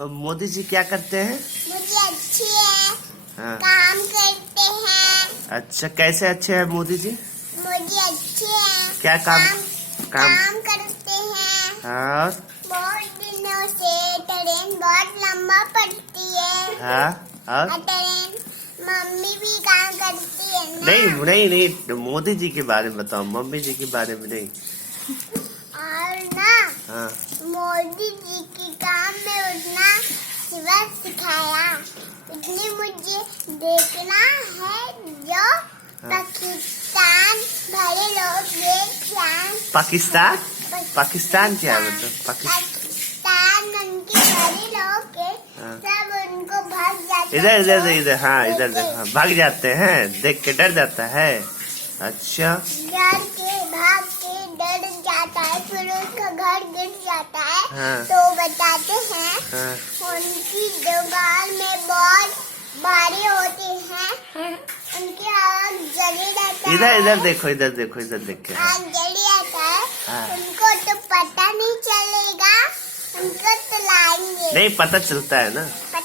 और मोदी जी क्या करते हैं? मुझे अच्छी है। हाँ। काम करते हैं। अच्छा, कैसे अच्छे हैं मोदी जी? मुझे अच्छे हैं। क्या काम काम करते हैं। हाँ। बहुत दिनों से ट्रेन बहुत लंबा पड़ती है। हाँ। और ट्रेन मम्मी भी काम करती है ना। नहीं, मोदी जी के बारे में बताओ, मम्मी जी के बारे में नहीं। और ना हाँ। मोदी जी के काम में उठना सुबह सिखाया। इसलिए मुझे देखना है जो पाकिस्तान भरे लोग पाकिस्तान क्या मतलब? पाकिस्तान उनके भरे लोग सब उनको भाग जाते इधर हाँ, इधर हाँ, भाग जाते हैं, देख के डर जाता है। अच्छा, भाग के डर जाता है, फिर उसका घर गिर जाता है। हाँ। तो बताते हैं हाँ। उनकी दीवार में बहुत भारी होती है। उनकी आग जली रहता है। इधर देखो, इधर देख के। हाँ। आग जली रहता है। हाँ। उनको तो पता नहीं चलेगा, उनको तो लाएंगे। नहीं, पता चलता है ना।